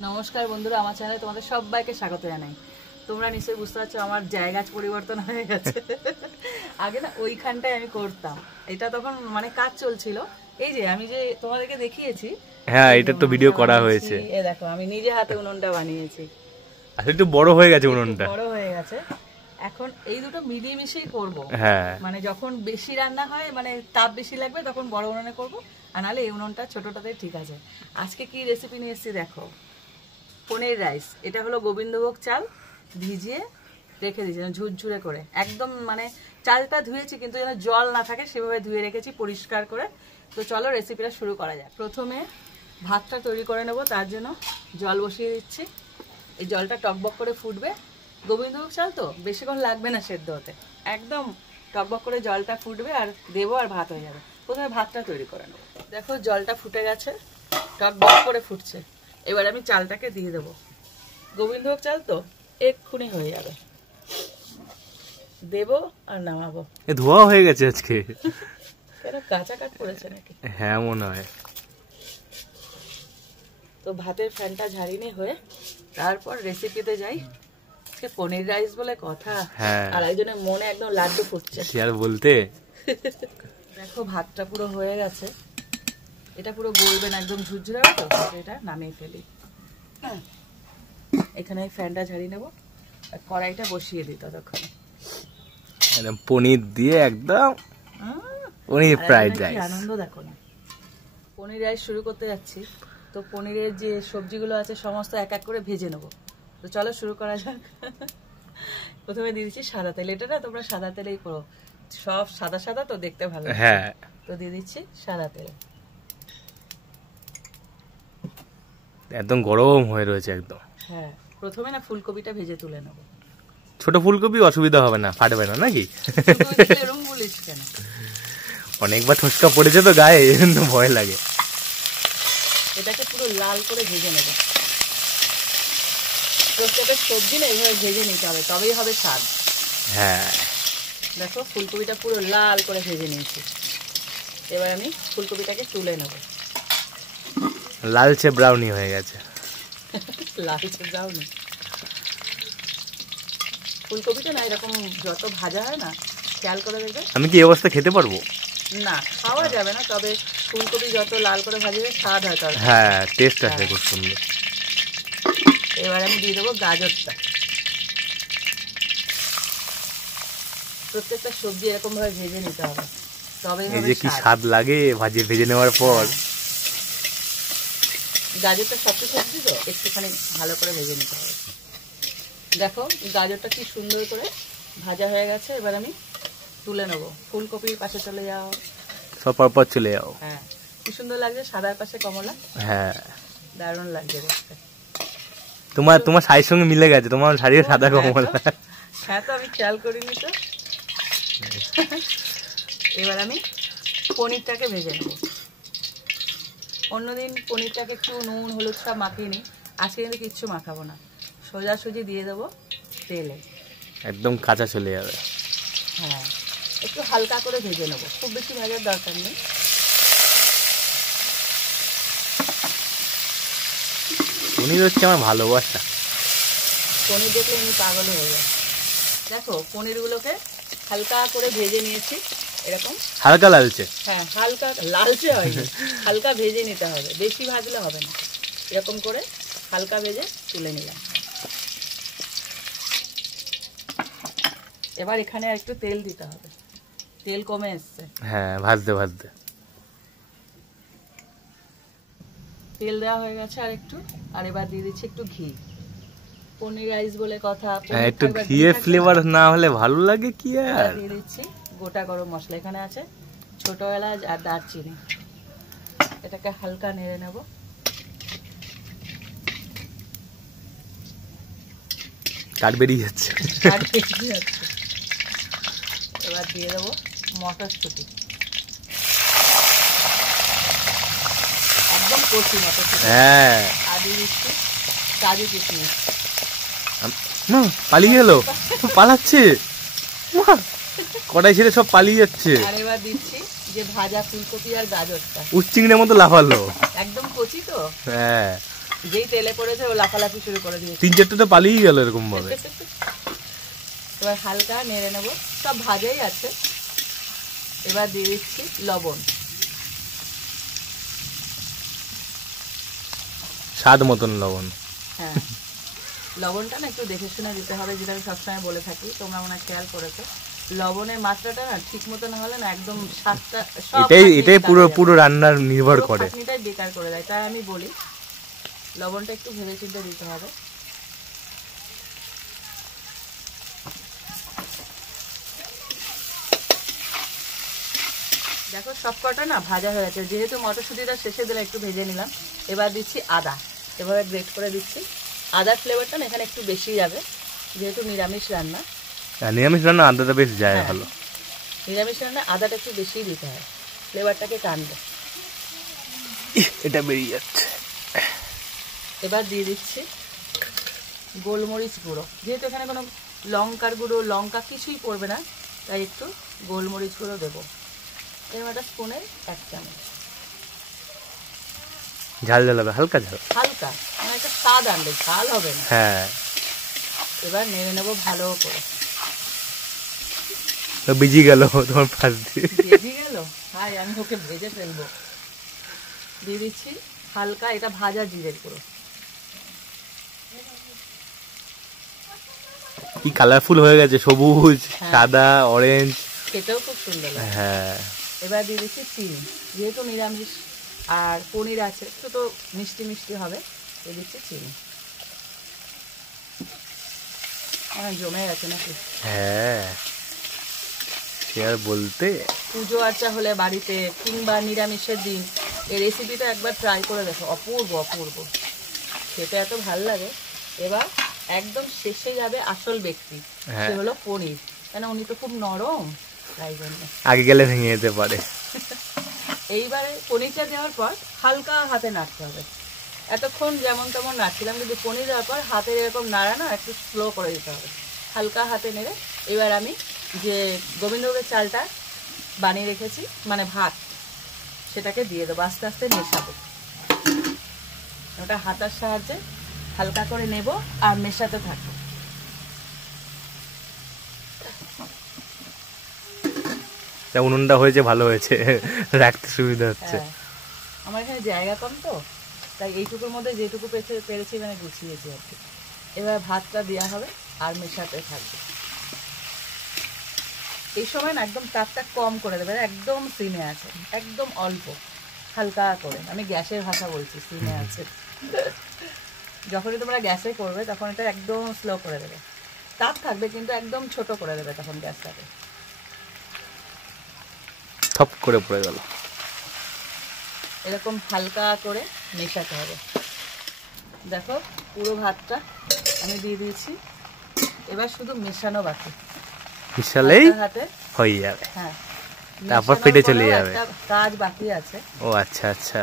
নমস্কার বন্ধুরা, আমার চ্যানেলে তোমাদের সবাইকে স্বাগত জানাই। তোমরা নিশ্চয়ই বুঝতে পারছো আমার জায়গা পরিবর্তন হয়ে গেছে। আগে না ওইখানটায় আমি করতাম, এটা তখন মানে কাজ চলছিল। এই যে আমি যে তোমাদেরকে দেখিয়েছি, হ্যাঁ এটা তো ভিডিও করা হয়েছে। এই দেখো আমি নিজে হাতে উনুনটা বানিয়েছি। আসলে একটু বড় হয়ে গেছে উনুনটা, বড় হয়ে গেছে। এখন এই দুটো মিলিয়ে মিশিয়ে করবো। হ্যাঁ মানে যখন বেশি রান্না হয়, মানে তাপ বেশি লাগবে, তখন বড় উনুনে করবো, আর নাহলে এই উনুনটা ছোটটাতে ঠিক আছে। আজকে কি রেসিপি নিয়ে এসেছি দেখো, পনির রাইস। এটা হলো গোবিন্দভোগ চাল ভিজিয়ে রেখে দিয়েছি ঝুরঝুরে করে, একদম মানে চালটা ধুয়েছি কিন্তু যেন জল না থাকে সেভাবে ধুয়ে রেখেছি পরিষ্কার করে। তো চলো রেসিপিটা শুরু করা যাক। প্রথমে ভাতটা তৈরি করে নেব, তার জন্য জল বসিয়ে দিচ্ছি। এই জলটা টকবক করে ফুটবে। গোবিন্দভোগ চাল তো বেশিক্ষণ লাগবে না সেদ্ধ হতে, একদম টকবক করে জলটা ফুটবে আর দেবো আর ভাত হয়ে যাবে। প্রথমে ভাতটা তৈরি করে নেবো। দেখো জলটা ফুটে গেছে, টকবক করে ফুটছে। এবার আমি চালটাকে দিয়ে দেবো। গোবিন্দভোগ চাল তো এক্ষুনি হয়ে যাবে, দেবো আর নামাবো। ধোয়া হয়ে গেছে আজকে। কেন কাঁচা কাট পড়েছে নাকি? হ্যাঁ মনে হয়। তো ভাতের ফ্যানটা ঝাড়িনি হয়ে তারপর রেসিপিতে যাই। পনির রাইস বলে কথা, আর একজনের মনে একদম লাড্ডু ফুটছে শেয়ার বলতে। দেখো ভাতটা পুরো হয়ে গেছে, এটা পুরো গলবে না, একদম ঝুরঝুরে হবে। তো এটা নামিয়ে ফেলি। এখানে ফ্যানটা ঝাড়িয়ে নেবো আর কড়াইটা বসিয়ে দিই। ততক্ষণ একদম পনির দিয়ে একদম পনির ফ্রাইড রাইস। আনন্দ দেখো না। পনির রাইস শুরু করতে যাচ্ছি। তো পনিরের যে সবজিগুলো আছে সমস্ত এক এক করে ভেজে নেবো। তো চলো শুরু করা যাক। প্রথমে দিয়ে দিচ্ছি সাদা তেল। এটা না তোমরা সাদা তেলেই করো, সব সাদা সাদা তো দেখতে ভালো। হ্যাঁ তো দিয়ে দিচ্ছি সাদা তেল। একদম গরম হয়ে রয়েছে একদম। হ্যাঁ প্রথমে না ফুলকপিটা ভেজে তুলে নেবো। ছোট ফুলকপি অসুবিধা হবে না, ফাটবে না নাকি? এরকম বলিস কেন? অনেকবার ঠোসকা পড়েছে তো গায়ে, এজন্য ভয় লাগে। এটাকে পুরো লাল করে ভেজে নেবো। প্রত্যেকটা সবজি না এইভাবে ভেজে নিতে হবে, তবেই হবে স্বাদ। হ্যাঁ দেখো ফুলকপিটা পুরো লাল করে ভেজে নিয়েছি। এবার আমি ফুলকপিটাকে তুলে নেব। লালচে ব্রাউনি হয়ে গেছে। লালচে ব্রাউনি ফুলকপিটা না এরকম যত ভাজা হয় না, খেয়াল করে দেখবে। আমি কি এই অবস্থা খেতে পারবো? না খাওয়া যাবে না, তবে ফুলকপি যত লাল করে ভাজবে স্বাদ হয় তার। হ্যাঁ টেস্ট আসে খুব সুন্দর। এবার আমি দিয়ে দেবো গাজরটা। প্রত্যেকটা সবজি এরকম ভাবে ভেজে নিতে হবে, তবে এই যে কি স্বাদ লাগে ভেজে নেওয়ার পর। গাজরটা সবচেয়ে সবজি তো একটুখানি ভালো করে ভেজে নিতে হবে। দেখো গাজরটা কি সুন্দর করে ভাজা হয়ে গেছে। এবার আমি তুলে নেব। ফুলকপির পাশে চলে যাও, সব পরপর চলে যাও। হ্যাঁ কি সুন্দর লাগছে, সাদার পাশে কমলা। হ্যাঁ দারুণ লাগছে দেখতে। তোমার শাড়ির সঙ্গে মিলে গেছে, তোমার শাড়ির সাদা কমলা। হ্যাঁ তো আমি খেয়াল করিনি তো। এবার আমি পনিরটাকে ভেজে নেব। অন্যদিন পনিরটাকে একটু নুন হলুদ সব মাখিয়ে নিই, আজকে কিন্তু কিচ্ছু মাখাবো না, সোজাসুজি দিয়ে দেবো তেলে। একদম কাঁচা চলে যাবে। হ্যাঁ একটু হালকা করে ভেজে নেবো, খুব বেশি ভাজার দরকার নেই। পনির হচ্ছে আমার ভালোবাসা। পনির দেখলে এমনি পাগল হয়ে যায়। দেখো পনিরগুলোকে হালকা করে ভেজে নিয়েছি, এরকম হালকা লালচে। হ্যাঁ হালকা লালচে হয়নি, হালকা ভেজে নিতে হবে, বেশি ভাজলে হবে না। এরকম করে হালকা ভেজে তুলে নিলাম। এবার এখানে একটু তেল দিতে হবে, তেল কমে এসছে। হ্যাঁ ভাজতে ভাজতে তেল দেওয়া হয়ে গেছে আর একটু। আর এবার দিয়ে দিচ্ছি একটু ঘি। পনির রাইস বলে কথা, একটু ঘিয়ের ফ্লেভার না হলে ভালো লাগে কি? আর দিয়ে দিচ্ছি গোটা গরম মশলা। এখানে আছে ছোট এলাচ আর দারচিনি। এটাকে হালকা নেড়ে নেব। কাট বেরিয়ে যাচ্ছে। এবার দিয়ে দেবো মটরশুঁটি, একদম কচি মটরশুঁটি। হ্যাঁ আর দিয়ে দিচ্ছি কাজু কিশমিশ। না পালিয়ে গেল, পালাচ্ছে কড়াই ছেড়ে, সব পালিয়ে যাচ্ছে। আর এবার দিচ্ছি যে ভাজা ফুলকপি আর গাজরটা, উচ্চিংড়ের মতো লাফালো, একদম কচি তো। হ্যাঁ যেই তেলে পড়েছে ও লাফালাফি শুরু করে দিয়েছে। 3-4টা তো পালিয়ে গেল এরকম ভাবে। এবার হালকা নেড়ে নেবো, সব ভাজাই আছে। এবার দিয়ে দিচ্ছি লবণ, স্বাদ মতন লবণ। হ্যাঁ লবণটা না একটু দেখে শুনে দিতে হবে, যেটা আমি সবসময় বলে থাকি, তোমরা মনে হয় খেয়াল করেছো। লবণের মাত্রাটা না ঠিক মতো না হলে না একদম স্বাদটা এটাই পুরো রান্নার নির্ভর করে, এটাই বেকার করে দেয়। তাই আমি বলি লবণটা একটু ভেবে চিন্তে দিতে হবে। দেখো সবকটা না ভাজা হয়ে গেছে, যেহেতু মটরশুঁটিটা শেষে দিলে একটু ভেজে নিলাম। এবার দিচ্ছি আদা, এভাবে গ্রেট করে দিচ্ছি। আদার ফ্লেভারটা না এখানে একটু বেশি যাবে, যেহেতু নিরামিষ রান্না। নিরামিষ রান্না আদাটা বেশ যায় ভালো। নিরামিষ রান্না আদাটা একটু বেশি দিতে হয়, ফ্লেভারটাকে টানবে। এটা বেরিয়ে যাচ্ছে। এবার দিয়ে দিচ্ছি গোলমরিচ গুঁড়ো, যেহেতু এখানে কোনো লঙ্কার গুঁড়ো লঙ্কা কিছুই পড়বে না, তাই একটু গোলমরিচ গুঁড়ো দেবো। এরকম একটা স্পুনের 1 চামচ। ঝাল ঝাল হবে, হালকা ঝাল, হালকা, মানে একটা স্বাদ আনবে, ঝাল হবে না। হ্যাঁ এবার নেড়ে নেবো ভালো করে। ভিজি গেল তোমার পাশ দিয়ে, ভেজে গেল, হাই আমি ওকে ভেজে ফেলবো। দিয়ে দিচ্ছি হালকা এটা ভাজা জিরের গুঁড়ো। কি কালারফুল হয়ে গেছে, সবুজ সাদা অরেঞ্জ, খেতেও খুব সুন্দর লাগে। হ্যাঁ এবার দিয়ে দিচ্ছি চিনি, যেহেতু নিরামিষ আর পনির আছে একটু তো মিষ্টি মিষ্টি হবে, দিয়ে দিচ্ছি চিনি। জমে গেছে নাকি? হ্যাঁ সে আর বলতে। পুজো আর্চা হলে বাড়িতে কিংবা নিরামিষের দিন এই রেসিপিটা একবার ট্রাই করে দেখো, অপূর্ব অপূর্ব খেতে, এত ভালো লাগে। এবার একদম শেষে যাবে আসল ব্যক্তি, সে হলো পনির, কেন উনি তো খুব নরম, তাই জন্য আগে গেলে ভেঙে যেতে পারে। এইবারে পনিরটা দেওয়ার পর হালকা হাতে নাড়তে হবে। এতক্ষণ যেমন তেমন নাড়ছিলাম, কিন্তু পনির দেওয়ার পর হাতের এরকম নাড়া না একটু স্লো করে দিতে হবে, হালকা হাতে নেড়ে। এবার আমি যে গোবিন্দভোগের চালটা বানিয়ে রেখেছি, মানে ভাত, সেটাকে দিয়ে দেবো, আস্তে আস্তে মেশাবো। ওটা হাতার সাহায্যে হালকা করে নেব আর মেশাতে থাকবো। উনুনটা হয়েছে ভালো হয়েছে, রাখতে সুবিধা হচ্ছে। আমার এখানে জায়গা কম তো, তাই এইটুকুর মধ্যে যেটুকু পেরেছি মানে গুছিয়েছি আর কি। এবার ভাতটা দেওয়া হবে আর মেশাতে থাকবে। এই সময় না একদম তাপটা কম করে দেবে, একদম সিমে আছে, একদম অল্প হালকা করে। আমি গ্যাসের ভাষা বলছি, সিমে আছে। যখনই তোমরা গ্যাসে করবে তখন এটা একদম স্লো করে দেবে, তাপ থাকবে কিন্তু একদম ছোট করে দেবে তখন গ্যাসটাকে। থপ করে পড়ে গেল, এরকম হালকা করে মেশাতে হবে। দেখো পুরো ভাতটা আমি দিয়ে দিয়েছি, এবার শুধু মেশানো বাকি, মিশালেই হাতে হয়ে যাবে। হ্যাঁ, তারপর পেটে চলে যাবে। কাজ বাকি আছে। ও আচ্ছা আচ্ছা,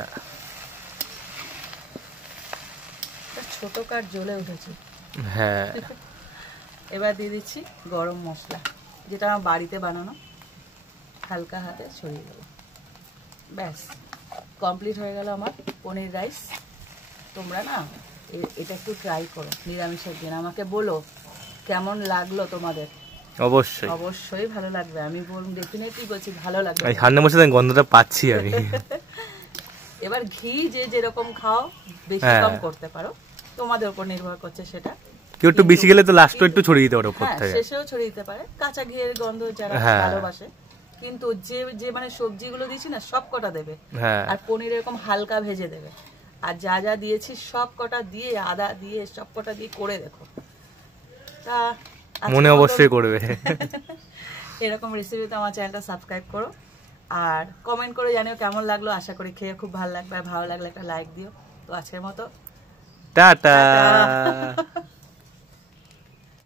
ছোট কাঠ জ্বলে উঠেছে। হ্যাঁ এবার দিয়ে দিচ্ছি গরম মশলা, যেটা আমার বাড়িতে বানানো, হালকা হাতে ছড়িয়ে দেবো। ব্যাস কমপ্লিট হয়ে গেল আমার পনির রাইস। তোমরা না এটা একটু ট্রাই করো নিরামিষের দিন, আমাকে বলো কেমন লাগলো তোমাদের। অবশ্যই অবশ্যই ভালো লাগবে, আমি ডেফিনেটলি বলছি ভালো লাগবে। সামনে বসে গন্ধটা পাচ্ছি আমি। এবার ঘি যে যেরকম খাও বেশি কম করতে পারো, তোমাদের উপর নির্ভর করছে সেটা। কেউ একটু বেশি গেলে তো লাস্টও একটু ছড়িয়ে দিতে পারে উপর থেকে, শেষেও ছড়িয়ে দিতে পারে, কাঁচা ঘিয়ের গন্ধ যারা ভালোবাসে। কিন্তু যে যে মানে সবজিগুলো দিয়েছি না সব কটা দেবে, আর পনির এরকম হালকা ভেজে দেবে, আর যা যা দিয়েছি সব কটা দিয়ে, আদা দিয়ে সব কটা দিয়ে করে দেখো, তা মনে অবশ্যই করবে। এরকম রেসিপি তো আমার চ্যানেলটা সাবস্ক্রাইব করো, আর কমেন্ট করে জানিও কেমন লাগলো। আশা করি খেয়ে খুব ভালো লাগবে, আর ভালো লাগলে একটা লাইক দিও। তো আজকের মতো টাটা।